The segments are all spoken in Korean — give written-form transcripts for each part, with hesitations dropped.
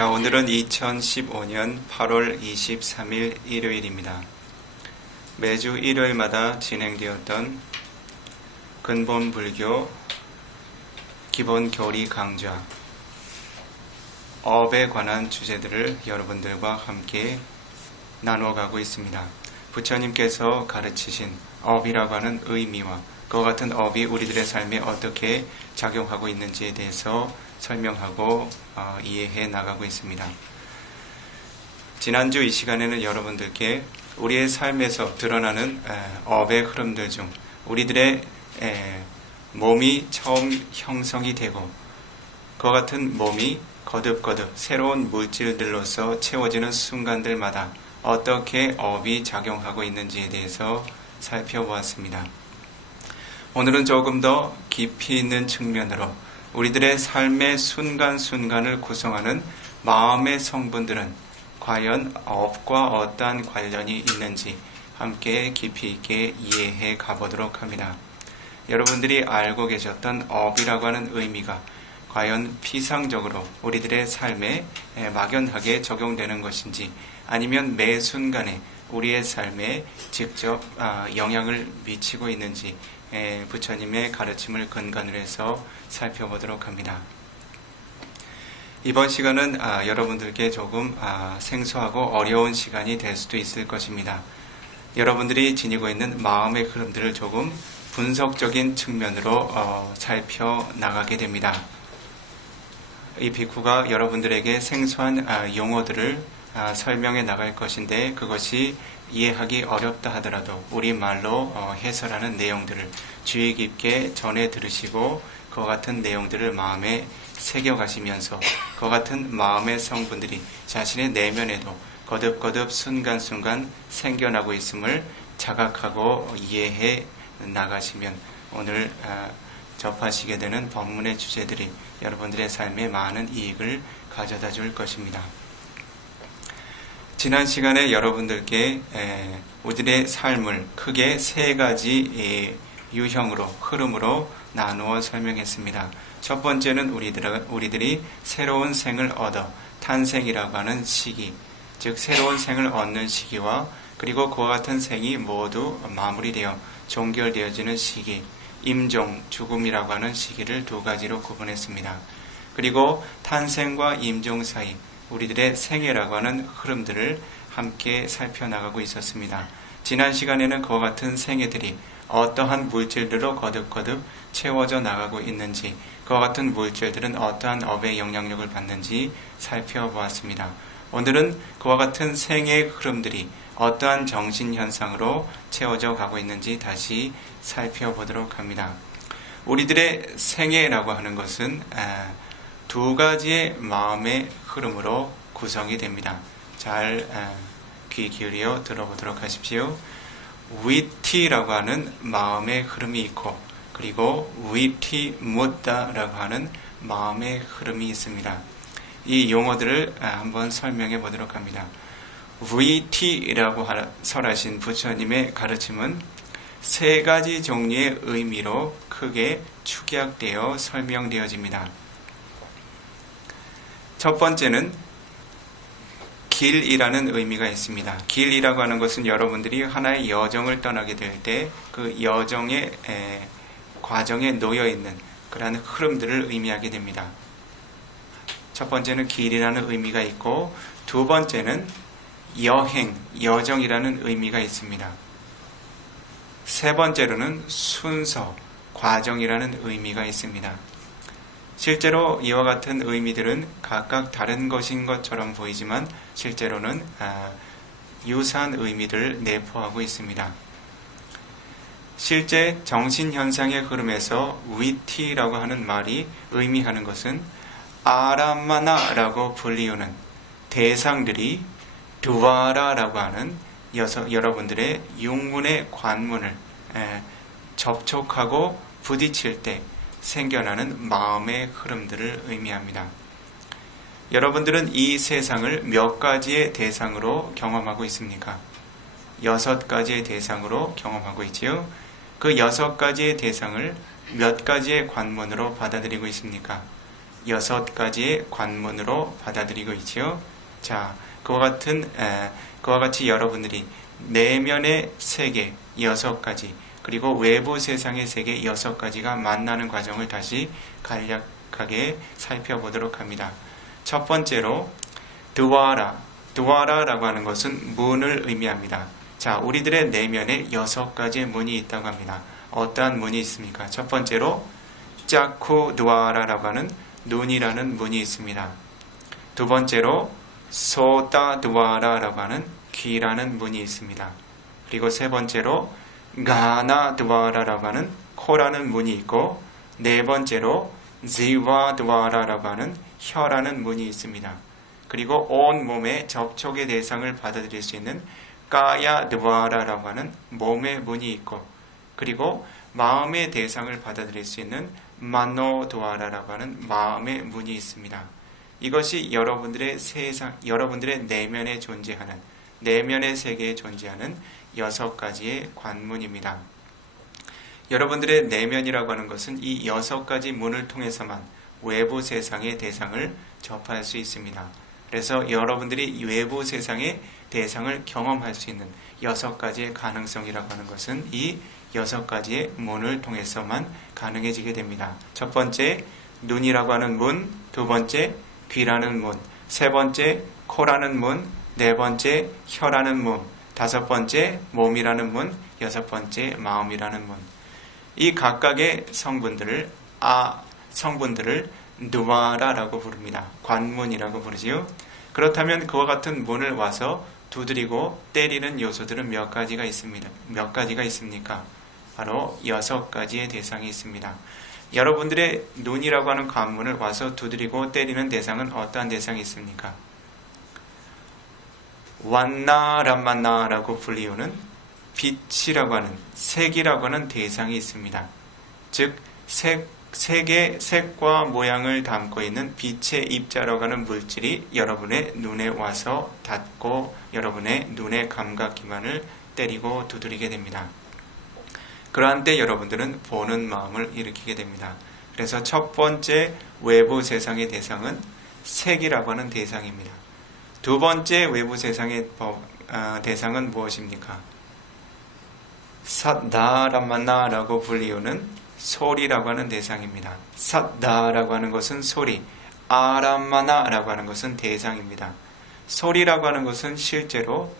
자, 오늘은 2015년 8월 23일 일요일입니다. 매주 일요일마다 진행되었던 근본 불교 기본 교리 강좌 업에 관한 주제들을 여러분들과 함께 나누어가고 있습니다. 부처님께서 가르치신 업이라고 하는 의미와 그와 같은 업이 우리들의 삶에 어떻게 작용하고 있는지에 대해서 설명하고 이해해 나가고 있습니다. 지난주 이 시간에는 여러분들께 우리의 삶에서 드러나는 업의 흐름들 중 우리들의 몸이 처음 형성이 되고 그와 같은 몸이 거듭거듭 새로운 물질들로서 채워지는 순간들마다 어떻게 업이 작용하고 있는지에 대해서 살펴보았습니다. 오늘은 조금 더 깊이 있는 측면으로 우리들의 삶의 순간순간을 구성하는 마음의 성분들은 과연 업과 어떠한 관련이 있는지 함께 깊이 있게 이해해 가보도록 합니다. 여러분들이 알고 계셨던 업이라고 하는 의미가 과연 피상적으로 우리들의 삶에 막연하게 적용되는 것인지 아니면 매 순간에 우리의 삶에 직접 영향을 미치고 있는지 부처님의 가르침을 근간으로 해서 살펴보도록 합니다. 이번 시간은 여러분들께 조금 생소하고 어려운 시간이 될 수도 있을 것입니다. 여러분들이 지니고 있는 마음의 흐름들을 조금 분석적인 측면으로 살펴나가게 됩니다. 이 비쿠가 여러분들에게 생소한 용어들을 설명해 나갈 것인데 그것이 이해하기 어렵다 하더라도 우리말로 해설하는 내용들을 주의 깊게 전해 들으시고 그와 같은 내용들을 마음에 새겨가시면서 그와 같은 마음의 성분들이 자신의 내면에도 거듭거듭 순간순간 생겨나고 있음을 자각하고 이해해 나가시면 오늘 접하시게 되는 법문의 주제들이 여러분들의 삶에 많은 이익을 가져다 줄 것입니다. 지난 시간에 여러분들께 우리들의 삶을 크게 세 가지 유형으로 흐름으로 나누어 설명했습니다. 첫 번째는 우리들이 새로운 생을 얻어 탄생이라고 하는 시기, 즉 새로운 생을 얻는 시기와 그리고 그와 같은 생이 모두 마무리되어 종결되어지는 시기, 임종, 죽음이라고 하는 시기를 두 가지로 구분했습니다. 그리고 탄생과 임종 사이 우리들의 생애라고 하는 흐름들을 함께 살펴나가고 있었습니다. 지난 시간에는 그와 같은 생애들이 어떠한 물질들로 거듭거듭 채워져 나가고 있는지 그와 같은 물질들은 어떠한 업의 영향력을 받는지 살펴보았습니다. 오늘은 그와 같은 생애의 흐름들이 어떠한 정신현상으로 채워져 가고 있는지 다시 살펴보도록 합니다. 우리들의 생애라고 하는 것은 두 가지의 마음의 흐름으로 구성이 됩니다. 잘 귀 기울여 들어보도록 하십시오. 위티라고 하는 마음의 흐름이 있고 그리고 위티 묻다라고 하는 마음의 흐름이 있습니다. 이 용어들을 한번 설명해 보도록 합니다. 위티라고 설하신 부처님의 가르침은 세 가지 종류의 의미로 크게 축약되어 설명되어집니다. 첫 번째는 길이라는 의미가 있습니다. 길이라고 하는 것은 여러분들이 하나의 여정을 떠나게 될 때 그 여정의 과정에 놓여 있는 그러한 흐름들을 의미하게 됩니다. 첫 번째는 길이라는 의미가 있고 두 번째는 여행, 여정이라는 의미가 있습니다. 세 번째로는 순서, 과정이라는 의미가 있습니다. 실제로 이와 같은 의미들은 각각 다른 것인 것처럼 보이지만 실제로는 유사한 의미들을 내포하고 있습니다. 실제 정신현상의 흐름에서 위티라고 하는 말이 의미하는 것은 아라마나라고 불리우는 대상들이 두와라라고 하는 여러분들의 육문의 관문을 접촉하고 부딪힐 때 생겨나는 마음의 흐름들을 의미합니다. 여러분들은 이 세상을 몇 가지의 대상으로 경험하고 있습니까? 6가지의 대상으로 경험하고 있지요. 그 6가지의 대상을 몇 가지의 관문으로 받아들이고 있습니까? 6가지의 관문으로 받아들이고 있지요. 자, 그와 같이 여러분들이 내면의 세계 6가지, 그리고 외부 세상의 세계 6가지가 만나는 과정을 다시 간략하게 살펴보도록 합니다. 첫 번째로 드와라라고 하는 것은 문을 의미합니다. 자, 우리들의 내면에 6가지의 문이 있다고 합니다. 어떠한 문이 있습니까? 첫 번째로 짜쿠 드와라라고 하는 눈이라는 문이 있습니다. 두 번째로 소타 드와라라고 하는 귀라는 문이 있습니다. 그리고 세 번째로 가나 드와라라고 하는 코라는 문이 있고, 네 번째로 지와 드와라라고 하는 혀라는 문이 있습니다. 그리고 온 몸의 접촉의 대상을 받아들일 수 있는 까야 드와라라고 하는 몸의 문이 있고, 그리고 마음의 대상을 받아들일 수 있는 마노 드와라라고 하는 마음의 문이 있습니다. 이것이 여러분들의 내면에 존재하는, 내면의 세계에 존재하는 6가지의 관문입니다. 여러분들의 내면이라고 하는 것은 이 6가지 문을 통해서만 외부 세상의 대상을 접할 수 있습니다. 그래서 여러분들이 외부 세상의 대상을 경험할 수 있는 6가지의 가능성이라고 하는 것은 이 6가지의 문을 통해서만 가능해지게 됩니다. 첫 번째, 눈이라고 하는 문. 두 번째, 귀라는 문. 세 번째, 코라는 문. 네 번째, 혀라는 문. 다섯 번째, 몸이라는 문. 여섯 번째, 마음이라는 문. 이 각각의 성분들을 누와라라고 부릅니다. 관문이라고 부르지요. 그렇다면 그와 같은 문을 와서 두드리고 때리는 요소들은 몇 가지가 있습니다. 몇 가지가 있습니까? 바로 6가지의 대상이 있습니다. 여러분들의 눈이라고 하는 관문을 와서 두드리고 때리는 대상은 어떠한 대상이 있습니까? 완나람만나라고 불리우는 빛이라고 하는, 색이라고 하는 대상이 있습니다. 즉 색과 모양을 담고 있는 빛의 입자라고 하는 물질이 여러분의 눈에 와서 닿고 여러분의 눈의 감각 기관을 때리고 두드리게 됩니다. 그러한 때 여러분들은 보는 마음을 일으키게 됩니다. 그래서 첫 번째 외부 세상의 대상은 색이라고 하는 대상입니다. 두 번째 외부 세상의 대상은 무엇입니까? 사다라마나라고 불리우는 소리라고 하는 대상입니다. 사다라고 하는 것은 소리, 아라마나라고 하는 것은 대상입니다. 소리라고 하는 것은 실제로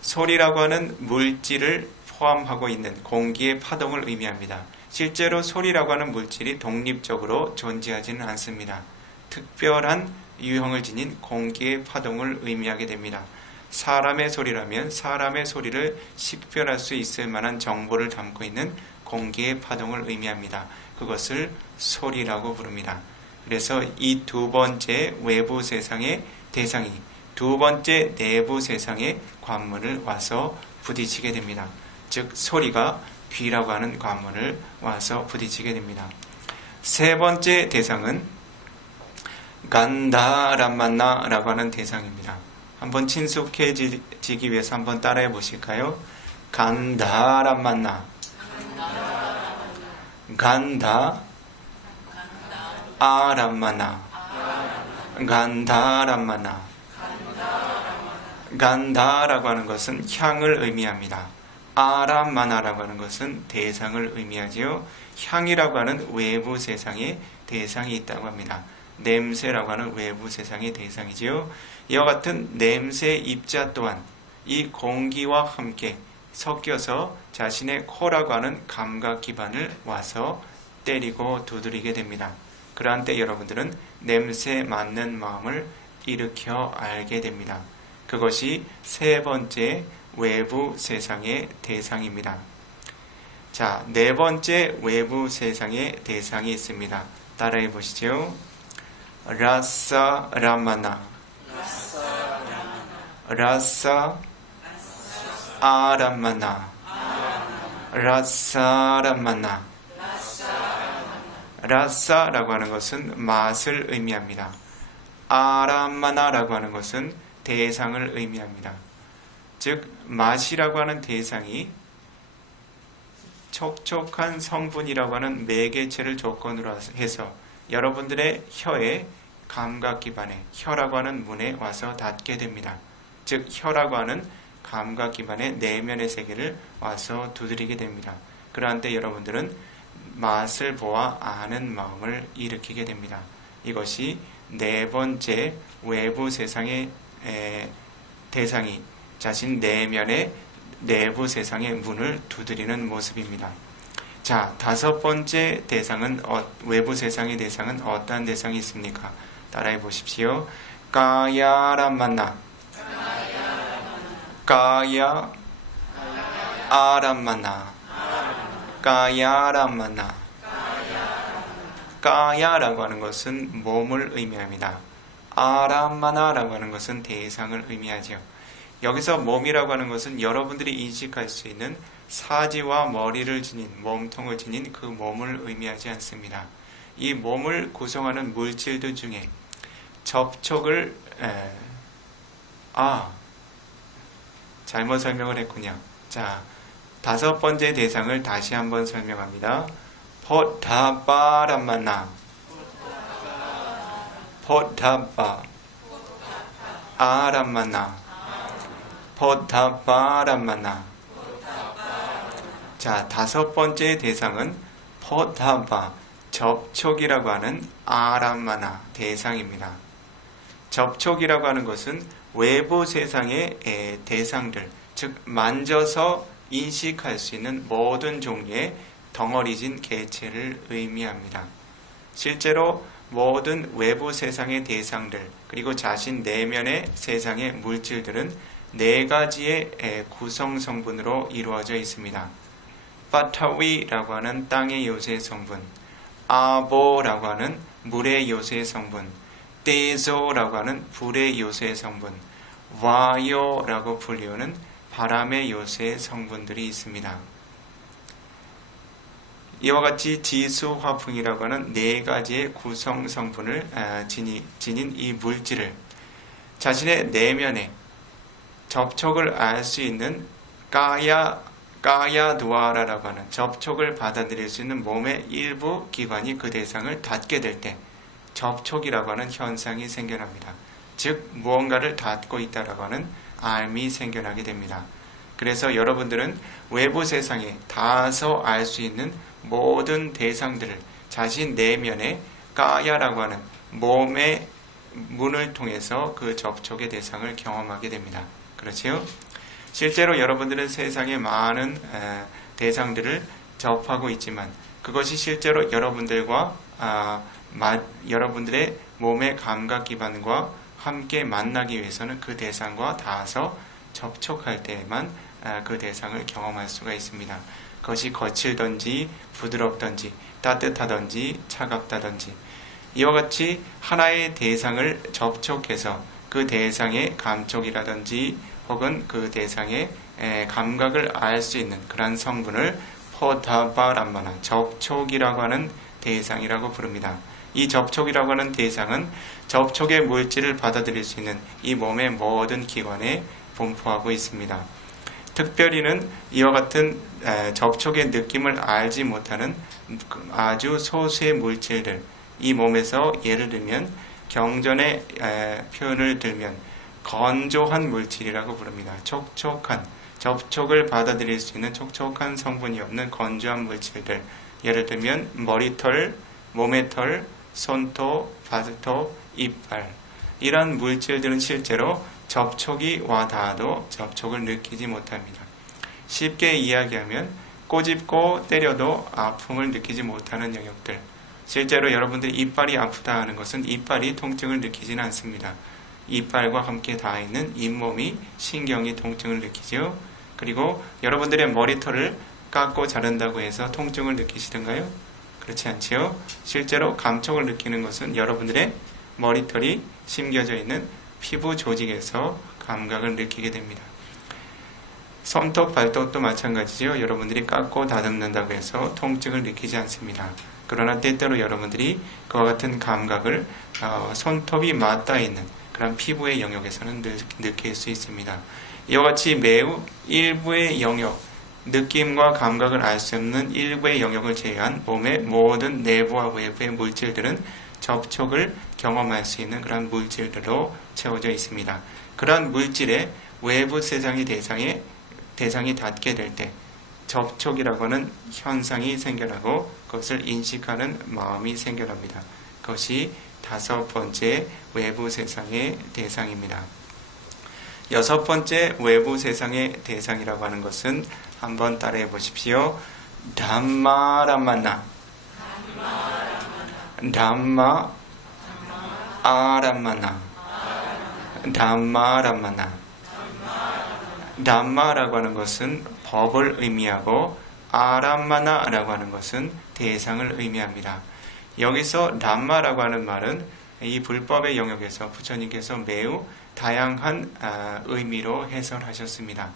소리라고 하는 물질을 포함하고 있는 공기의 파동을 의미합니다. 실제로 소리라고 하는 물질이 독립적으로 존재하지는 않습니다. 특별한 유형을 지닌 공기의 파동을 의미하게 됩니다. 사람의 소리라면 사람의 소리를 식별할 수 있을 만한 정보를 담고 있는 공기의 파동을 의미합니다. 그것을 소리라고 부릅니다. 그래서 이 두 번째 외부 세상의 대상이 두 번째 내부 세상의 관문을 와서 부딪히게 됩니다. 즉 소리가 귀라고 하는 관문을 와서 부딪히게 됩니다. 세 번째 대상은 간다라마나라고 하는 대상입니다. 한번 친숙해지기 위해서 한번 따라해 보실까요? 간다라마나, 간다 아라마나, 간다라마나. 간다라고 하는 것은 향을 의미합니다. 아라마나라고 하는 것은 대상을 의미하지요. 향이라고 하는 외부 세상의 대상이 있다고 합니다. 냄새라고 하는 외부 세상의 대상이지요. 이와 같은 냄새 입자 또한 이 공기와 함께 섞여서 자신의 코라고 하는 감각 기반을 와서 때리고 두드리게 됩니다. 그러한 때 여러분들은 냄새 맡는 마음을 일으켜 알게 됩니다. 그것이 세 번째 외부 세상의 대상입니다. 자, 네 번째 외부 세상의 대상이 있습니다. 따라해 보시죠. 라사 라마나, 라사 아라마나, 라사 라마나. 라사라고 하는 것은 맛을 의미합니다. 아라마나라고 하는 것은 대상을 의미합니다. 즉 맛이라고 하는 대상이 촉촉한 성분이라고 하는 매개체를 조건으로 해서 여러분들의 혀에 감각 기반에 혀라고 하는 문에 와서 닿게 됩니다. 즉 혀라고 하는 감각 기반의 내면의 세계를 와서 두드리게 됩니다. 그러한 때 여러분들은 맛을 보아 아는 마음을 일으키게 됩니다. 이것이 네 번째 외부 세상의 대상이 자신 내면의 내부 세상의 문을 두드리는 모습입니다. 자, 다섯 번째 대상은 외부 세상의 대상은 어떠한 대상이 있습니까? 따라해 보십시오. 까야람만나, 까야 아람만나, 까야람만나. 까야라고 하는 것은 몸을 의미합니다. 아람마나라고 하는 것은 대상을 의미하죠. 여기서 몸이라고 하는 것은 여러분들이 인식할 수 있는 사지와 머리를 지닌 몸통을 지닌 그 몸을 의미하지 않습니다. 이 몸을 구성하는 물질들 중에 접촉을 잘못 설명을 했군요. 자, 다섯 번째 대상을 다시 한번 설명합니다. 포타바람마나, 포타바 아람마나, 포타바람마나. 자, 다섯 번째 대상은 포타바, 접촉이라고 하는 아람마나 대상입니다. 접촉이라고 하는 것은 외부 세상의 대상들, 즉 만져서 인식할 수 있는 모든 종류의 덩어리진 개체를 의미합니다. 실제로 모든 외부 세상의 대상들 그리고 자신 내면의 세상의 물질들은 네 가지의 구성 성분으로 이루어져 있습니다. 파타위라고 하는 땅의 요새 성분, 아보라고 하는 물의 요새 성분, 테조라고 하는 불의 요새 성분, 와요라고 불리우는 바람의 요새 성분들이 있습니다. 이와 같이 지수화풍이라고 하는 네 가지의 구성 성분을 지닌 이 물질을 자신의 내면에 접촉을 알 수 있는 까야두아라라고 하는 접촉을 받아들일 수 있는 몸의 일부 기관이 그 대상을 닿게 될 때 접촉이라고 하는 현상이 생겨납니다. 즉 무언가를 닿고 있다라고 하는 알미 생겨나게 됩니다. 그래서 여러분들은 외부 세상에 닿아서 알 수 있는 모든 대상들을 자신 내면에 까야라고 하는 몸의 문을 통해서 그 접촉의 대상을 경험하게 됩니다. 그렇지요? 실제로 여러분들은 세상에 많은 대상들을 접하고 있지만 그것이 실제로 여러분들과 여러분들의 몸의 감각 기반과 함께 만나기 위해서는 그 대상과 닿아서 접촉할 때에만 그 대상을 경험할 수가 있습니다. 그것이 거칠든지 부드럽든지 따뜻하든지 차갑다든지 이와 같이 하나의 대상을 접촉해서 그 대상의 감촉이라든지 혹은 그 대상의 감각을 알 수 있는 그러한 성분을 포타바람마나 접촉이라고 하는 대상이라고 부릅니다. 이 접촉이라고 하는 대상은 접촉의 물질을 받아들일 수 있는 이 몸의 모든 기관에 분포하고 있습니다. 특별히는 이와 같은 접촉의 느낌을 알지 못하는 아주 소수의 물질들, 이 몸에서 예를 들면 경전의 표현을 들면 건조한 물질이라고 부릅니다. 촉촉한, 접촉을 받아들일 수 있는 촉촉한 성분이 없는 건조한 물질들, 예를 들면 머리털, 몸의 털, 손톱, 발톱, 이빨, 이런 물질들은 실제로 접촉이 와 닿아도 접촉을 느끼지 못합니다. 쉽게 이야기하면 꼬집고 때려도 아픔을 느끼지 못하는 영역들. 실제로 여러분들이 이빨이 아프다 하는 것은 이빨이 통증을 느끼지는 않습니다. 이빨과 함께 닿아있는 잇몸이 신경이 통증을 느끼죠. 그리고 여러분들의 머리털을 깎고 자른다고 해서 통증을 느끼시던가요? 그렇지 않지요? 실제로 감촉을 느끼는 것은 여러분들의 머리털이 심겨져 있는 피부 조직에서 감각을 느끼게 됩니다. 손톱, 발톱도 마찬가지죠. 여러분들이 깎고 다듬는다고 해서 통증을 느끼지 않습니다. 그러나 때때로 여러분들이 그와 같은 감각을 손톱이 맞닿아 있는 그런 피부의 영역에서는 느낄 수 있습니다. 이와 같이 매우 일부의 영역, 느낌과 감각을 알 수 없는 일부의 영역을 제외한 몸의 모든 내부와 외부의 물질들은 접촉을 경험할 수 있는 그런 물질들로 채워져 있습니다. 그런 물질의 외부 세상의 대상이 닿게 될 때 접촉이라고 하는 현상이 생겨나고 그것을 인식하는 마음이 생겨납니다. 그것이 5번째 외부 세상의 대상입니다. 6번째 외부 세상의 대상이라고 하는 것은 한번 따라해 보십시오. 담마라마나. 담마 아라마나. 담마라마나. 담마라고 하는 것은 법을 의미하고 아라마나라고 하는 것은 대상을 의미합니다. 여기서 담마라고 하는 말은 이 불법의 영역에서 부처님께서 매우 다양한 의미로 해설하셨습니다.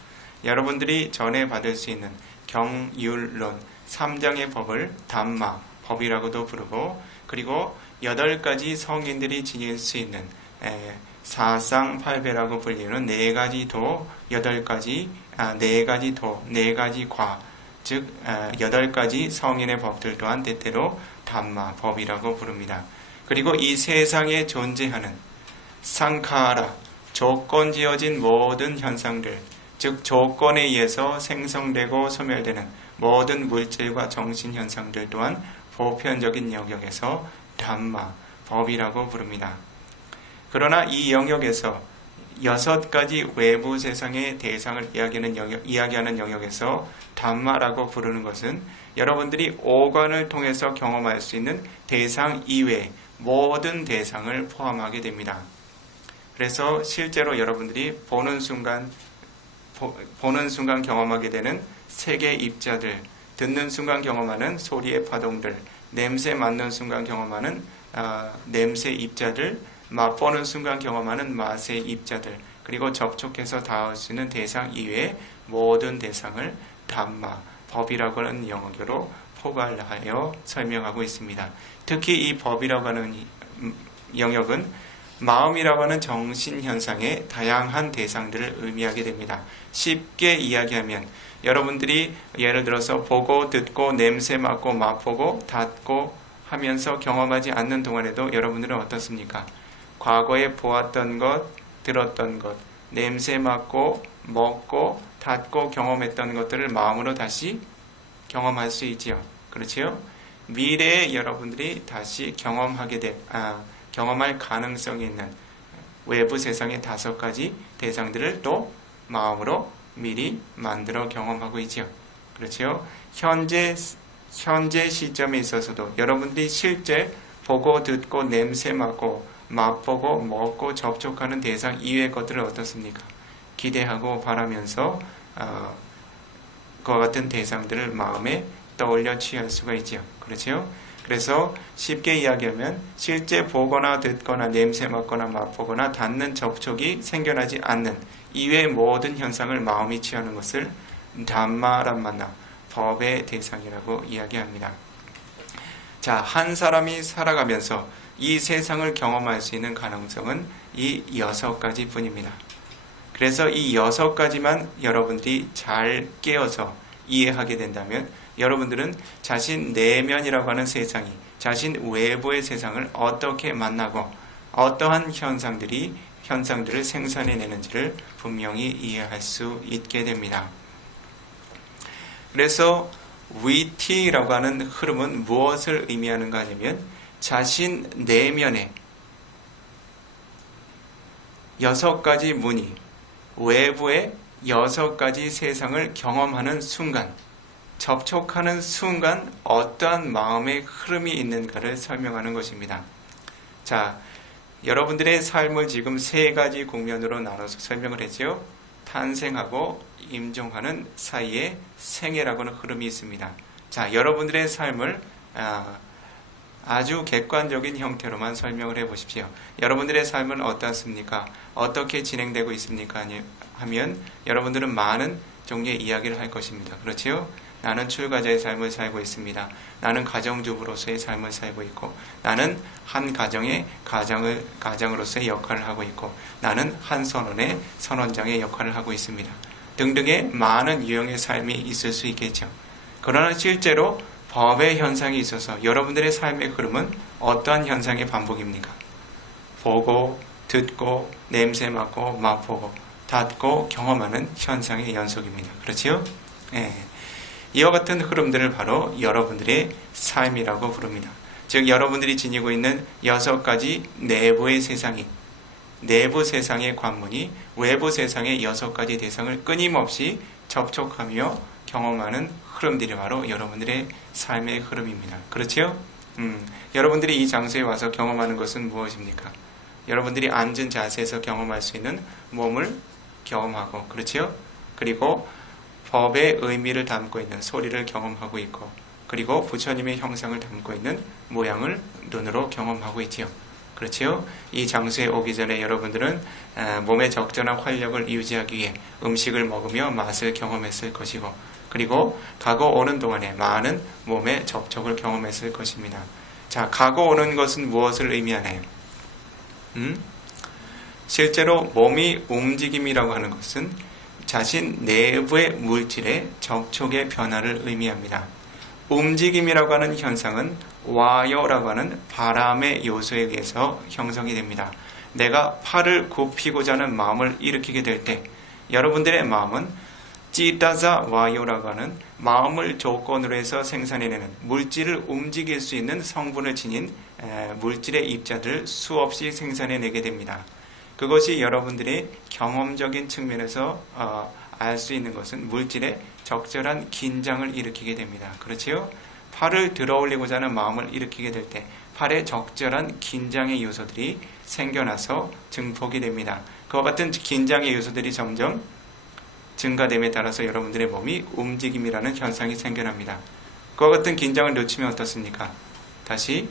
여러분들이 전해 받을 수 있는 경율론 3장의 법을 담마, 법이라고도 부르고 그리고 8가지 성인들이 지닐 수 있는 사상팔배라고 불리는 4가지 도, 8가지, 4가지 도, 4가지 과, 즉 8가지 성인의 법들 또한 때때로 담마, 법이라고 부릅니다. 그리고 이 세상에 존재하는 상카라, 조건 지어진 모든 현상들, 즉 조건에 의해서 생성되고 소멸되는 모든 물질과 정신 현상들 또한 보편적인 영역에서 담마, 법이라고 부릅니다. 그러나 이 영역에서 6가지 외부 세상의 대상을 이야기하는 영역에서 담마라고 부르는 것은 여러분들이 오관을 통해서 경험할 수 있는 대상 이외의 모든 대상을 포함하게 됩니다. 그래서 실제로 여러분들이 보는 순간 경험하게 되는 색의 입자들, 듣는 순간 경험하는 소리의 파동들, 냄새 맡는 순간 경험하는 냄새 입자들, 맛보는 순간 경험하는 맛의 입자들, 그리고 접촉해서 닿을 수 있는 대상 이외의 모든 대상을 담마, 법이라고 하는 영역으로 포괄하여 설명하고 있습니다. 특히 이 법이라고 하는 영역은 마음이라고 하는 정신현상의 다양한 대상들을 의미하게 됩니다. 쉽게 이야기하면 여러분들이 예를 들어서 보고 듣고 냄새 맡고 맛보고 닿고 하면서 경험하지 않는 동안에도 여러분들은 어떻습니까? 과거에 보았던 것, 들었던 것, 냄새 맡고 먹고 닿고 경험했던 것들을 마음으로 다시 경험할 수 있지요. 그렇지요? 미래에 여러분들이 다시 경험할 가능성이 있는 외부 세상의 5가지 대상들을 또 마음으로 미리 만들어 경험하고 있지요. 그렇지요? 현재 시점에 있어서도 여러분들이 실제 보고 듣고 냄새 맡고 맛보고 먹고 접촉하는 대상 이외의 것들을 어떻습니까? 기대하고 바라면서 그와 같은 대상들을 마음에 떠올려 취할 수가 있지요. 그렇지요? 그래서 쉽게 이야기하면 실제 보거나 듣거나 냄새 맡거나 맛보거나 닿는 접촉이 생겨나지 않는 이외의 모든 현상을 마음이 취하는 것을 담마람마나, 법의 대상이라고 이야기합니다. 자, 한 사람이 살아가면서 이 세상을 경험할 수 있는 가능성은 이 6가지 뿐입니다. 그래서 이 6가지만 여러분들이 잘 깨어서 이해하게 된다면 여러분들은 자신 내면이라고 하는 세상이 자신 외부의 세상을 어떻게 만나고 어떠한 현상들을 생산해내는지를 분명히 이해할 수 있게 됩니다. 그래서 위티라고 하는 흐름은 무엇을 의미하는가 하냐면 자신 내면에 6가지 무늬, 외부의 6가지 세상을 경험하는 순간, 접촉하는 순간 어떠한 마음의 흐름이 있는가를 설명하는 것입니다. 자, 여러분들의 삶을 지금 3가지 국면으로 나눠서 설명을 했죠. 탄생하고 임종하는 사이에 생애라고 하는 흐름이 있습니다. 자, 여러분들의 삶을 아주 객관적인 형태로만 설명을 해보십시오. 여러분들의 삶은 어떻습니까? 어떻게 진행되고 있습니까? 하면 여러분들은 많은 종류의 이야기를 할 것입니다. 그렇지요? 나는 출가자의 삶을 살고 있습니다. 나는 가정주부로서의 삶을 살고 있고, 나는 한 가정으로서의 역할을 하고 있고, 나는 한 선원의 선원장의 역할을 하고 있습니다. 등등의 많은 유형의 삶이 있을 수 있겠죠. 그러나 실제로 법의 현상이 있어서 여러분들의 삶의 흐름은 어떠한 현상의 반복입니까? 보고, 듣고, 냄새 맡고, 맛보고, 닿고, 경험하는 현상의 연속입니다. 그렇지요? 예. 이와 같은 흐름들을 바로 여러분들의 삶이라고 부릅니다. 즉 여러분들이 지니고 있는 6가지 내부의 세상이, 내부 세상의 관문이 외부 세상의 6가지 대상을 끊임없이 접촉하며 경험하는 흐름들이 바로 여러분들의 삶의 흐름입니다. 그렇지요? 여러분들이 이 장소에 와서 경험하는 것은 무엇입니까? 여러분들이 앉은 자세에서 경험할 수 있는 몸을 경험하고, 그렇지요? 그리고 법의 의미를 담고 있는 소리를 경험하고 있고, 그리고 부처님의 형상을 담고 있는 모양을 눈으로 경험하고 있지요. 그렇지요? 이 장소에 오기 전에 여러분들은 몸의 적절한 활력을 유지하기 위해 음식을 먹으며 맛을 경험했을 것이고, 그리고 가고 오는 동안에 많은 몸의 접촉을 경험했을 것입니다. 자, 가고 오는 것은 무엇을 의미하나요? 실제로 몸이 움직임이라고 하는 것은 자신 내부의 물질의 접촉의 변화를 의미합니다. 움직임이라고 하는 현상은 와요라고 하는 바람의 요소에 의해서 형성이 됩니다. 내가 팔을 굽히고자 하는 마음을 일으키게 될 때 여러분들의 마음은 찌따자 와요라고 하는 마음을 조건으로 해서 생산해내는 물질을 움직일 수 있는 성분을 지닌 물질의 입자들을 수없이 생산해내게 됩니다. 그것이 여러분들이 경험적인 측면에서 알 수 있는 것은 물질의 적절한 긴장을 일으키게 됩니다. 그렇지요? 팔을 들어올리고자 하는 마음을 일으키게 될 때 팔에 적절한 긴장의 요소들이 생겨나서 증폭이 됩니다. 그와 같은 긴장의 요소들이 점점 증가됨에 따라서 여러분들의 몸이 움직임이라는 현상이 생겨납니다. 그와 같은 긴장을 놓치면 어떻습니까? 다시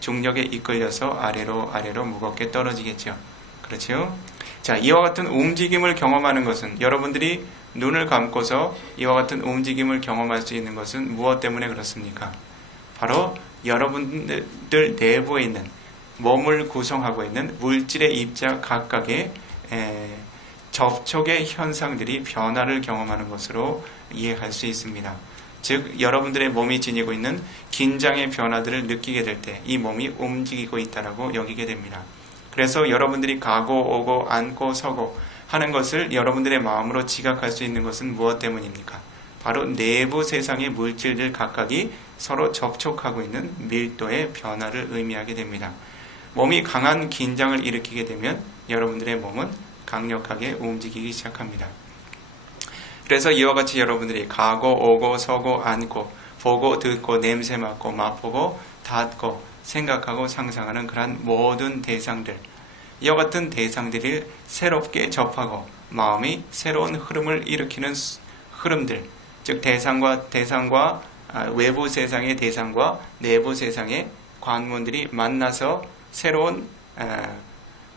중력에 이끌려서 아래로 무겁게 떨어지겠죠. 그렇죠? 자, 이와 같은 움직임을 경험하는 것은 여러분들이 눈을 감고서 이와 같은 움직임을 경험할 수 있는 것은 무엇 때문에 그렇습니까? 바로 여러분들 내부에 있는 몸을 구성하고 있는 물질의 입자 각각의 접촉의 현상들이 변화를 경험하는 것으로 이해할 수 있습니다. 즉 여러분들의 몸이 지니고 있는 긴장의 변화들을 느끼게 될 때 이 몸이 움직이고 있다고 여기게 됩니다. 그래서 여러분들이 가고 오고 앉고 서고 하는 것을 여러분들의 마음으로 지각할 수 있는 것은 무엇 때문입니까? 바로 내부 세상의 물질들 각각이 서로 접촉하고 있는 밀도의 변화를 의미하게 됩니다. 몸이 강한 긴장을 일으키게 되면 여러분들의 몸은 강력하게 움직이기 시작합니다. 그래서 이와 같이 여러분들이 가고 오고 서고 앉고 보고 듣고 냄새 맡고 맛보고 닿고 생각하고 상상하는 그러한 모든 대상들, 이와 같은 대상들을 새롭게 접하고 마음이 새로운 흐름을 일으키는 흐름들, 즉 대상과 외부 세상의 대상과 내부 세상의 관문들이 만나서 새로운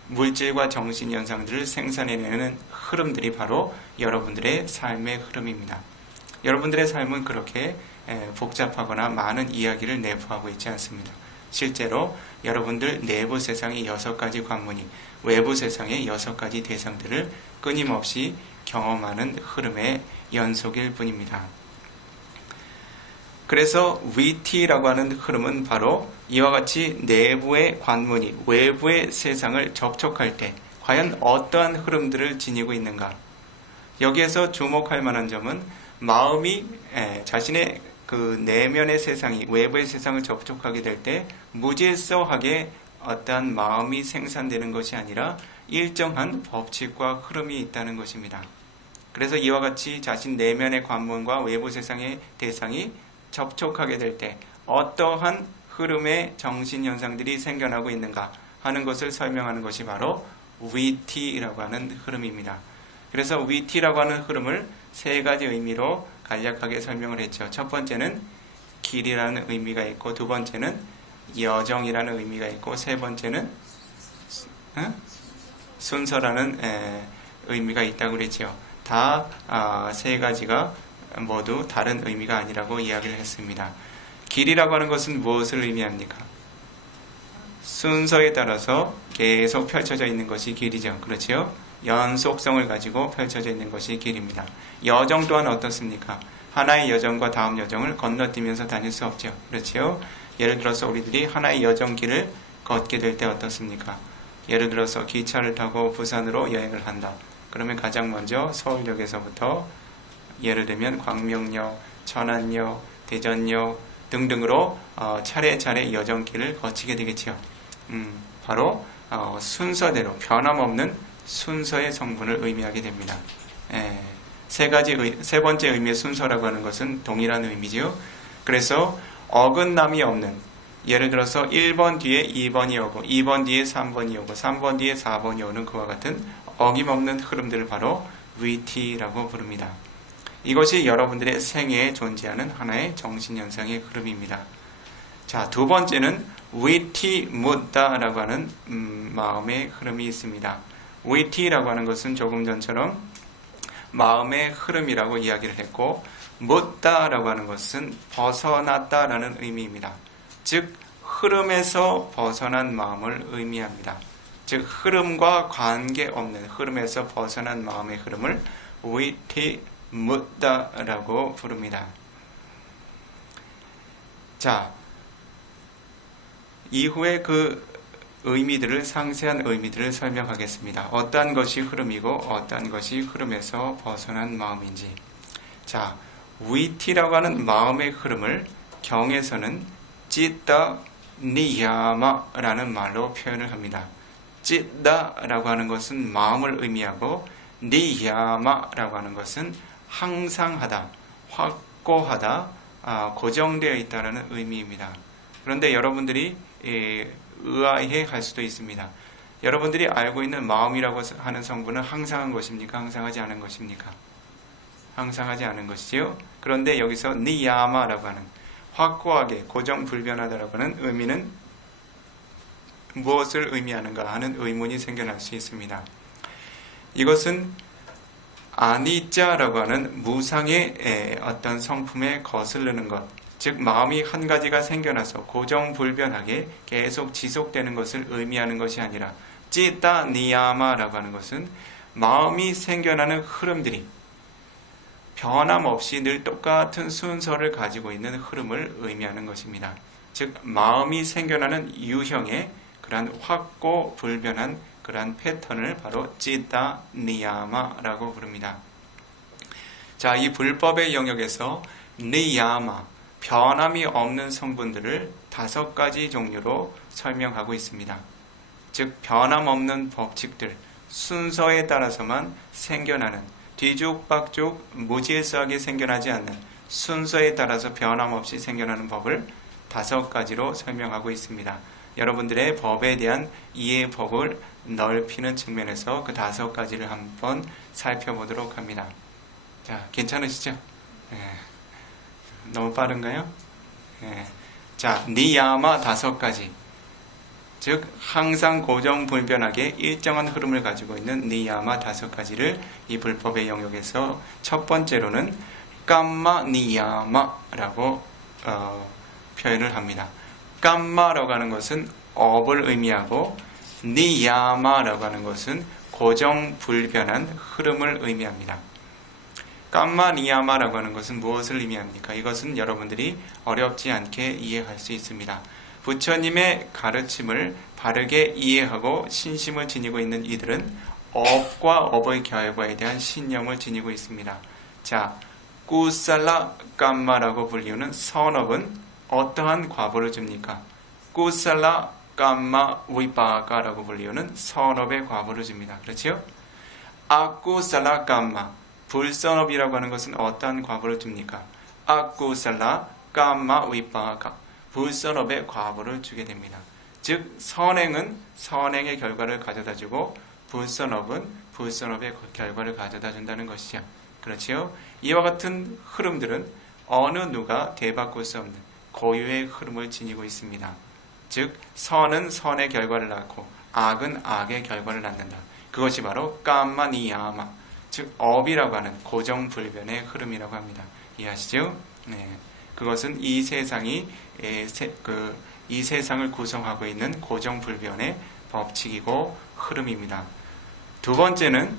물질과 정신 현상들을 생산해내는 흐름들이 바로 여러분들의 삶의 흐름입니다. 여러분들의 삶은 그렇게 복잡하거나 많은 이야기를 내포하고 있지 않습니다. 실제로 여러분들 내부 세상의 6가지 관문이 외부 세상의 6가지 대상들을 끊임없이 경험하는 흐름의 연속일 뿐입니다. 그래서 위티라고 하는 흐름은 바로 이와 같이 내부의 관문이 외부의 세상을 접촉할 때 과연 어떠한 흐름들을 지니고 있는가? 여기에서 주목할 만한 점은 마음이 자신의 그 내면의 세상이 외부의 세상을 접촉하게 될 때 무질서하게 어떠한 마음이 생산되는 것이 아니라 일정한 법칙과 흐름이 있다는 것입니다. 그래서 이와 같이 자신 내면의 관문과 외부 세상의 대상이 접촉하게 될 때 어떠한 흐름의 정신현상들이 생겨나고 있는가 하는 것을 설명하는 것이 바로 위티라고 하는 흐름입니다. 그래서 위티라고 하는 흐름을 3가지 의미로 간략하게 설명을 했죠. 첫 번째는 길이라는 의미가 있고, 두 번째는 여정이라는 의미가 있고, 세 번째는 순서라는 의미가 있다고 그랬죠. 다 3가지가 모두 다른 의미가 아니라고 이야기를 했습니다. 길이라고 하는 것은 무엇을 의미합니까? 순서에 따라서 계속 펼쳐져 있는 것이 길이죠. 그렇지요? 연속성을 가지고 펼쳐져 있는 것이 길입니다. 여정 또한 어떻습니까? 하나의 여정과 다음 여정을 건너뛰면서 다닐 수 없죠. 그렇지요? 예를 들어서 우리들이 하나의 여정길을 걷게 될 때 어떻습니까? 예를 들어서 기차를 타고 부산으로 여행을 한다. 그러면 가장 먼저 서울역에서부터 예를 들면 광명역, 천안역, 대전역 등등으로 차례차례 여정길을 거치게 되겠지요. 바로 순서대로 변함없는 순서의 성분을 의미하게 됩니다. 세 번째 의미의 순서라고 하는 것은 동일한 의미지요. 그래서 어긋남이 없는, 예를 들어서 1번 뒤에 2번이 오고 2번 뒤에 3번이 오고 3번 뒤에 4번이 오는 그와 같은 어김없는 흐름들을 바로 위티라고 부릅니다. 이것이 여러분들의 생애에 존재하는 하나의 정신현상의 흐름입니다. 자, 두 번째는 위티 묻다라고 하는 마음의 흐름이 있습니다. 위티라고 하는 것은 조금 전처럼 마음의 흐름이라고 이야기를 했고, 묻다라고 하는 것은 벗어났다라는 의미입니다. 즉 흐름에서 벗어난 마음을 의미합니다. 즉 흐름과 관계없는 흐름에서 벗어난 마음의 흐름을 위티 묻다라고 부릅니다. 자, 이후에 그 의미들을, 상세한 의미들을 설명하겠습니다. 어떠한 것이 흐름이고 어떠한 것이 흐름에서 벗어난 마음인지. 자, 위티라고 하는 마음의 흐름을 경에서는 찌따 니야마라는 말로 표현을 합니다. 찌따라고 하는 것은 마음을 의미하고 니야마라고 하는 것은 항상하다, 확고하다, 고정되어 있다는 의미입니다. 그런데 여러분들이 의아해 할 수도 있습니다. 여러분들이 알고 있는 마음이라고 하는 성분은 항상한 것입니까? 항상하지 않은 것입니까? 항상하지 않은 것이지요. 그런데 여기서 니야마라고 하는 확고하게 고정불변하다라고 하는 의미는 무엇을 의미하는가 하는 의문이 생겨날 수 있습니다. 이것은 아니자라고 하는 무상의 어떤 성품에 거스르는 것, 즉 마음이 한 가지가 생겨나서 고정불변하게 계속 지속되는 것을 의미하는 것이 아니라 찌따 니야마라고 하는 것은 마음이 생겨나는 흐름들이 변함없이 늘 똑같은 순서를 가지고 있는 흐름을 의미하는 것입니다. 즉 마음이 생겨나는 유형의 그러한 확고 불변한 그러한 패턴을 바로 찌따 니야마라고 부릅니다. 자, 이 불법의 영역에서 니야마, 변함이 없는 성분들을 5가지 종류로 설명하고 있습니다. 즉 변함없는 법칙들, 순서에 따라서만 생겨나는, 뒤죽박죽 무질서하게 생겨나지 않는, 순서에 따라서 변함없이 생겨나는 법을 5가지로 설명하고 있습니다. 여러분들의 법에 대한 이해의 폭을 넓히는 측면에서 그 5가지를 한번 살펴보도록 합니다. 자, 괜찮으시죠? 너무 빠른가요? 자, 니야마 5가지. 즉 항상 고정불변하게 일정한 흐름을 가지고 있는 니야마 5가지를 이 불법의 영역에서 첫 번째로는 깜마 니야마라고 표현을 합니다. 깜마라고 하는 것은 업을 의미하고 니야마라고 하는 것은 고정불변한 흐름을 의미합니다. 깜마 니야마라고 하는 것은 무엇을 의미합니까? 이것은 여러분들이 어렵지 않게 이해할 수 있습니다. 부처님의 가르침을 바르게 이해하고 신심을 지니고 있는 이들은 업과 업의 결과에 대한 신념을 지니고 있습니다. 자, 꾸살라 깜마라고 불리우는 선업은 어떠한 과보를 줍니까? 꾸살라 깜마 위바가라고 불리우는 선업의 과보를 줍니다. 그렇지요? 아꾸살라 깜마, 불선업이라고 하는 것은 어떠한 과보를 줍니까? 아꾸살라 깜마 위바가, 불선업의 과보를 주게 됩니다. 즉 선행은 선행의 결과를 가져다주고 불선업은 불선업의 결과를 가져다준다는 것이죠. 그렇지요? 이와 같은 흐름들은 어느 누가 되바꿀 수 없는 고유의 흐름을 지니고 있습니다. 즉 선은 선의 결과를 낳고 악은 악의 결과를 낳는다. 그것이 바로 깜마 니야마, 즉 업이라고 하는 고정불변의 흐름이라고 합니다. 이해하시죠? 네. 그것은 이 세상이 이 세상을 구성하고 있는 고정불변의 법칙이고 흐름입니다. 두 번째는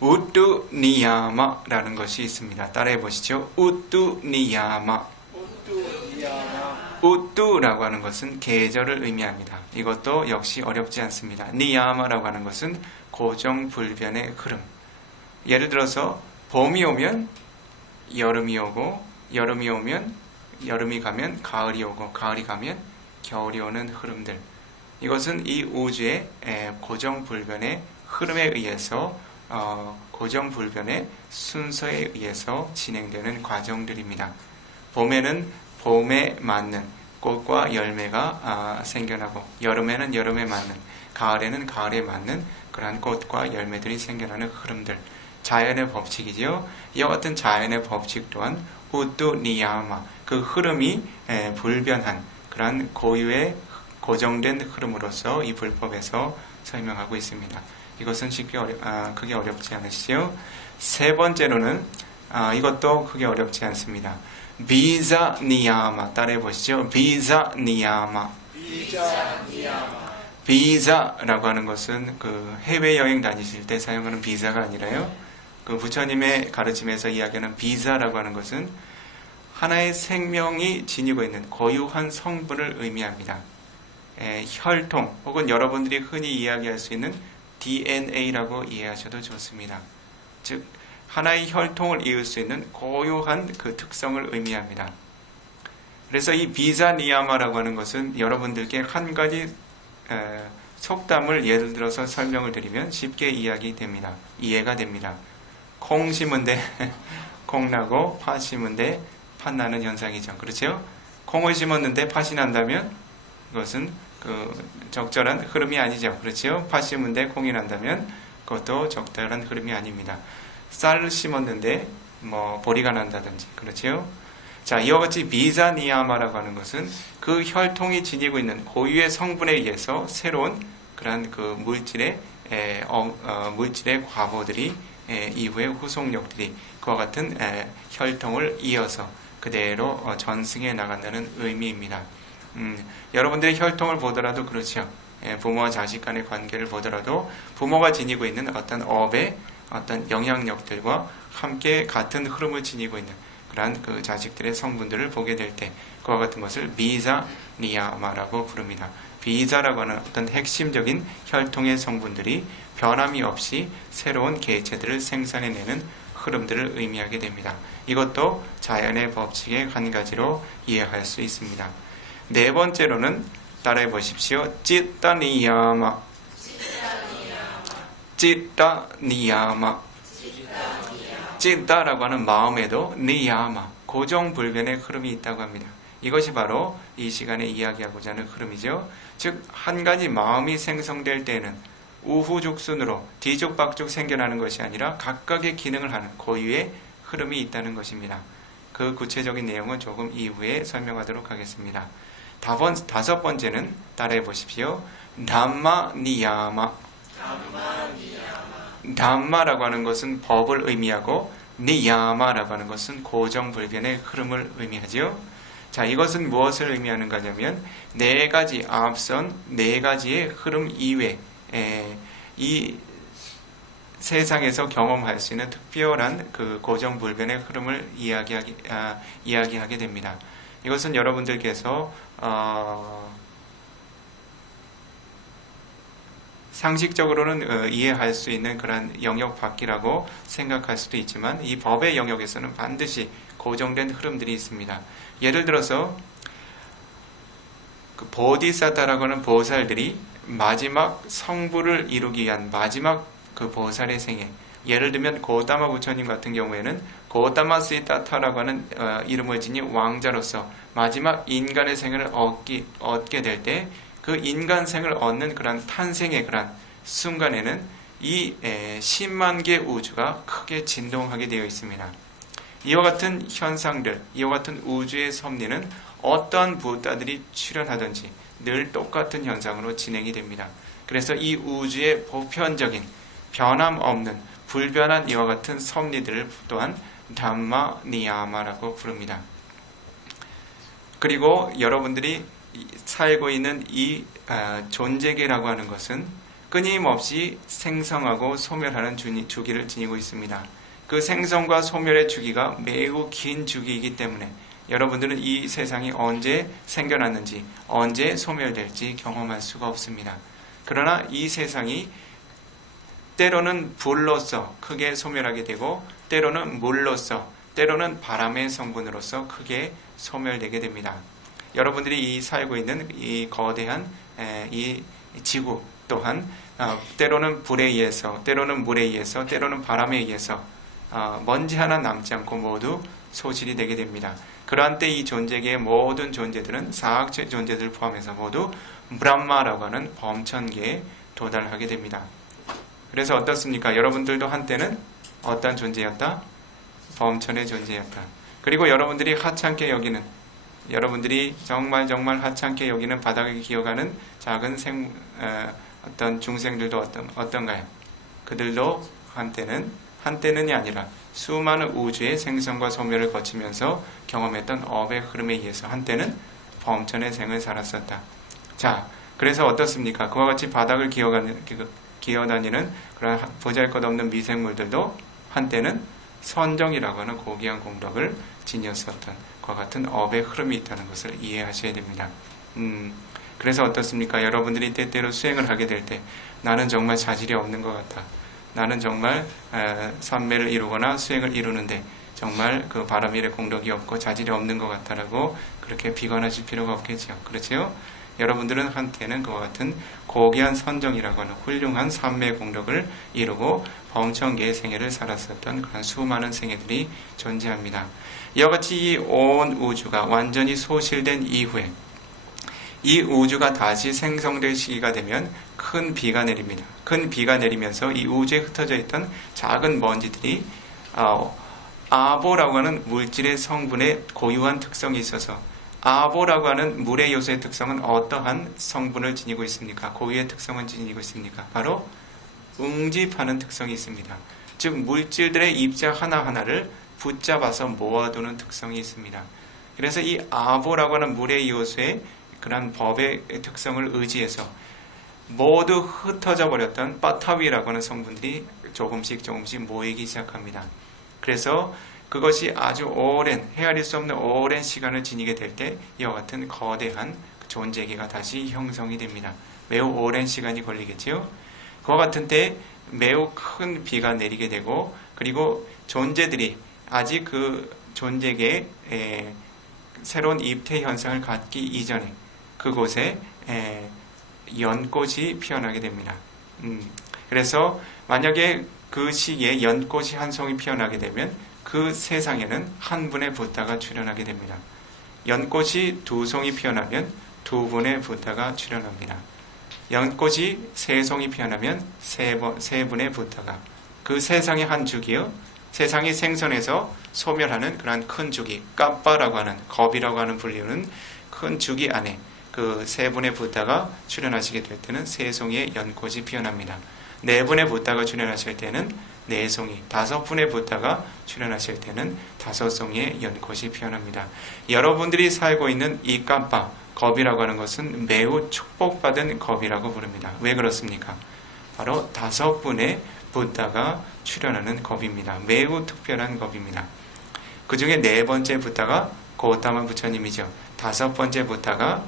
우뚜니야마라는 것이 있습니다. 따라해 보시죠. 우뚜니야마. 우뚜라고 하는 것은 계절을 의미합니다. 이것도 역시 어렵지 않습니다. 니야마라고 하는 것은 고정불변의 흐름. 예를 들어서 봄이 오면 여름이 오고, 여름이 오면 여름이 가면 가을이 오고, 가을이 가면 겨울이 오는 흐름들. 이것은 이 우주의 고정불변의 흐름에 의해서 고정불변의 순서에 의해서 진행되는 과정들입니다. 봄에는 봄에 맞는 꽃과 열매가 생겨나고, 여름에는 여름에 맞는, 가을에는 가을에 맞는 그러한 꽃과 열매들이 생겨나는 흐름들, 자연의 법칙이지요. 이와 같은 자연의 법칙 또한 우뚜니야마, 그 흐름이 불변한 그러한 고유의 고정된 흐름으로서 이 불법에서 설명하고 있습니다. 이것은 쉽게 크게 어렵지 않으시죠? 세 번째로는 이것도 크게 어렵지 않습니다. 비자니야마. 따라해 보시죠. 비자니야마. 비자라고 하는 것은 그 해외여행 다니실 때 사용하는 비자가 아니라요, 그 부처님의 가르침에서 이야기하는 비자라고 하는 것은 하나의 생명이 지니고 있는 고유한 성분을 의미합니다. 혈통 혹은 여러분들이 흔히 이야기할 수 있는 DNA라고 이해하셔도 좋습니다. 즉 하나의 혈통을 이을 수 있는 고유한 그 특성을 의미합니다. 그래서 이 비자니야마라고 하는 것은 여러분들께 한 가지 속담을 예를 들어서 설명을 드리면 쉽게 이해가 됩니다. 콩 심은 데 콩 나고, 팥 심은 데 팥 나는 현상이죠. 그렇죠? 콩을 심었는데 팥이 난다면 그것은 그 적절한 흐름이 아니죠. 그렇죠? 팥 심은 데 콩이 난다면 그것도 적절한 흐름이 아닙니다. 쌀을 심었는데 보리가 난다든지, 그렇죠? 자, 이와 같이 비자니야마라고 하는 것은 그 혈통이 지니고 있는 고유의 성분에 의해서 새로운 그러한 그 물질의 과보들이 이후의 후속력들이 그와 같은 혈통을 이어서 그대로 전승해 나간다는 의미입니다. 여러분들의 혈통을 보더라도 그렇죠. 부모와 자식 간의 관계를 보더라도 부모가 지니고 있는 어떤 업의 어떤 영향력들과 함께 같은 흐름을 지니고 있는 그러한 그 자식들의 성분들을 보게 될 때 그와 같은 것을 비자니야마라고 부릅니다. 비자라고 하는 어떤 핵심적인 혈통의 성분들이 변함이 없이 새로운 개체들을 생산해내는 흐름들을 의미하게 됩니다. 이것도 자연의 법칙의 한 가지로 이해할 수 있습니다. 네 번째로는 따라해 보십시오. 찌따니야마. 찌따니야마. 찌따라고 하는 마음에도 니야마, 고정불변의 흐름이 있다고 합니다. 이것이 바로 이 시간에 이야기하고자 하는 흐름이죠. 즉, 한 가지 마음이 생성될 때에는 우후죽순으로 뒤죽박죽 생겨나는 것이 아니라 각각의 기능을 하는 고유의 흐름이 있다는 것입니다. 그 구체적인 내용은 조금 이후에 설명하도록 하겠습니다. 다섯 번째는 따라해 보십시오. 담마니야마. 담마라고 하는 것은 법을 의미하고 니야마라고 하는 것은 고정불변의 흐름을 의미하지요. 자, 이것은 무엇을 의미하는가 하면 앞선 네 가지의 흐름 이외 이 세상에서 경험할 수 있는 특별한 그 고정불변의 흐름을 이야기하게 됩니다. 이것은 여러분들께서 상식적으로는 이해할 수 있는 그런 영역 밖이라고 생각할 수도 있지만 이 법의 영역에서는 반드시 고정된 흐름들이 있습니다. 예를 들어서 그 보디사타라고 하는 보살들이 마지막 성부를 이루기 위한 마지막 그 보살의 생애, 예를 들면 고다마 부처님 같은 경우에는 고다마 시타타라고 하는 이름을 지닌 왕자로서 마지막 인간의 생을 얻게 될 때 그 인간생을 얻는 그런 탄생의 그런 순간에는 이 10만 개 우주가 크게 진동하게 되어 있습니다. 이와 같은 현상들, 이와 같은 우주의 섭리는 어떠한 부다들이 출현하든지 늘 똑같은 현상으로 진행이 됩니다. 그래서 이 우주의 보편적인 변함없는 불변한 이와 같은 섭리들을 또한 담마 니야마라고 부릅니다. 그리고 여러분들이 살고 있는 이 존재계라고 하는 것은 그 끊임없이 생성하고 소멸하는 주기를 지니고 있습니다. 그 생성과 소멸의 주기가 매우 긴 주기이기 때문에 여러분들은 이 세상이 언제 생겨났는지, 언제 소멸될지 경험할 수가 없습니다. 그러나 이 세상이 때로는 불로서 크게 소멸하게 되고, 때로는 물로서, 때로는 바람의 성분으로서 크게 소멸되게 됩니다. 여러분들이 살고 있는 이 거대한 이 지구 또한 때로는 불에 의해서, 때로는 물에 의해서, 때로는 바람에 의해서 먼지 하나 남지 않고 모두 소실이 되게 됩니다. 그러한 때 이 존재계의 모든 존재들은 사학적 존재들 포함해서 모두 브람마라고 하는 범천계에 도달하게 됩니다. 그래서 어떻습니까? 여러분들도 한때는 어떤 존재였다? 범천의 존재였다. 그리고 여러분들이 하찮게 여기는, 여러분들이 정말 하찮게 여기는 바닥을 기어가는 작은 어떤 중생들도 어떤가요? 그들도 한때는이 아니라 수많은 우주의 생성과 소멸을 거치면서 경험했던 업의 흐름에 의해서 한때는 범천의 생을 살았었다. 자, 그래서 어떻습니까? 그와 같이 바닥을 기어다니는 그런 보잘것없는 미생물들도 한때는 선정이라고 하는 고귀한 공덕을 지녔었던 그와 같은 업의 흐름이 있다는 것을 이해하셔야 됩니다. 그래서 어떻습니까? 여러분들이 때때로 수행을 하게 될 때 나는 정말 자질이 없는 것 같다. 나는 정말 삼매를 이루거나 수행을 이루는데 정말 그 바람일의 공덕이 없고 자질이 없는 것 같다라고 그렇게 비관하실 필요가 없겠죠. 그렇지요? 여러분들은 한때는 그와 같은 고귀한 선정이라고 하는 훌륭한 삼매의 공덕을 이루고 범천계의 생애를 살았었던 그런 수많은 생애들이 존재합니다. 이와 같이 이 온 우주가 완전히 소실된 이후에 이 우주가 다시 생성될 시기가 되면 큰 비가 내립니다. 큰 비가 내리면서 이 우주에 흩어져 있던 작은 먼지들이 아보라고 하는 물질의 성분에 고유한 특성이 있어서, 아보라고 하는 물의 요소의 특성은 어떠한 성분을 지니고 있습니까? 고유의 특성을 지니고 있습니까? 바로 응집하는 특성이 있습니다. 즉 물질들의 입자 하나하나를 붙잡아서 모아두는 특성이 있습니다. 그래서 이 아보라고 하는 물의 요소의 그런 법의 특성을 의지해서 모두 흩어져 버렸던 빠타위라고 하는 성분들이 조금씩 모이기 시작합니다. 그래서 그것이 아주 오랜, 헤아릴 수 없는 오랜 시간을 지니게 될 때 이와 같은 거대한 존재계가 다시 형성이 됩니다. 매우 오랜 시간이 걸리겠지요. 그와 같은 때 매우 큰 비가 내리게 되고, 그리고 존재들이 아직 그 존재계에 새로운 입퇴 현상을 갖기 이전에 그곳에 연꽃이 피어나게 됩니다. 그래서 만약에 그 시기에 연꽃이 한 송이 피어나게 되면 그 세상에는 한 분의 부다가 출현하게 됩니다. 연꽃이 두 송이 피어나면 두 분의 부다가 출현합니다. 연꽃이 세 송이 피어나면 세 분의 부다가, 그 세상의 한 주기요, 세상이 생선해서 소멸하는 그러한 큰 주기, 까빠라고 하는, 겁이라고 하는 분류는 큰 주기 안에 그 세 분의 부다가 출현하시게 될 때는 세 송이의 연꽃이 피어납니다. 네 분의 부다가 출현하실 때는 네 송이, 다섯 분의 부다가 출현하실 때는 다섯 송이의 연꽃이 피어납니다. 여러분들이 살고 있는 이 까빠, 겁이라고 하는 것은 매우 축복받은 겁이라고 부릅니다. 왜 그렇습니까? 바로 다섯 분의 부다가 출현하는 겁입니다. 매우 특별한 겁입니다. 그 중에 네 번째 부다가 고타마 부처님이죠. 다섯 번째 부다가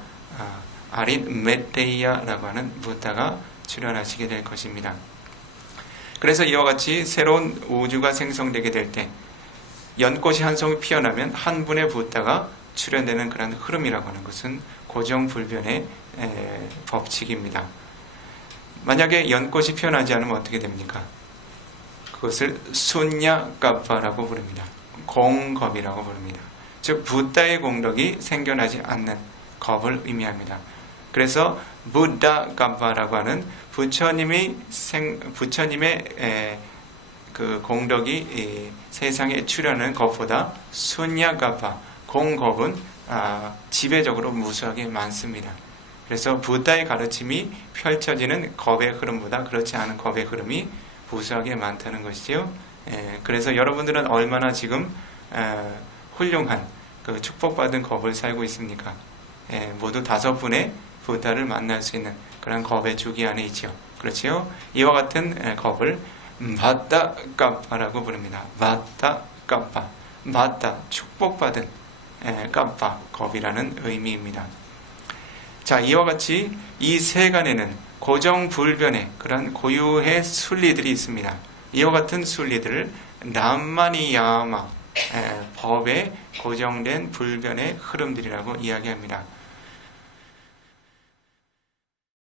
아린 메테이야라고 하는 부다가 출현하시게 될 것입니다. 그래서 이와 같이 새로운 우주가 생성되게 될 때 연꽃이 한 송이 피어나면 한 분의 부다가 출현되는 그런 흐름이라고 하는 것은 고정불변의 법칙입니다. 만약에 연꽃이 피어나지 않으면 어떻게 됩니까? 그것을 순야까파라고 부릅니다. 공겁이라고 부릅니다. 즉 부다의 공덕이 생겨나지 않는 겁을 의미합니다. 그래서 부다까파라고 하는 부처님의 그 공덕이 세상에 출현하는 것보다 순야까파, 공겁은 지배적으로 무수하게 많습니다. 그래서 부다의 가르침이 펼쳐지는 겁의 흐름보다 그렇지 않은 겁의 흐름이 무수하게 많다는 것이지요. 그래서 여러분들은 얼마나 지금 훌륭한 그 축복받은 겁을 살고 있습니까? 모두 다섯 분의 부다를 만날 수 있는 그런 겁의 주기 안에 있죠. 그렇지요? 이와 같은 겁을 바다 까빠라고 부릅니다. 바다 까빠, 바다 축복받은 까빠 겁이라는 의미입니다. 자, 이와 같이 이 세간에는 고정불변의 그런 고유의 순리들이 있습니다. 이와 같은 순리들을 남마니야마 법의 고정된 불변의 흐름들이라고 이야기합니다.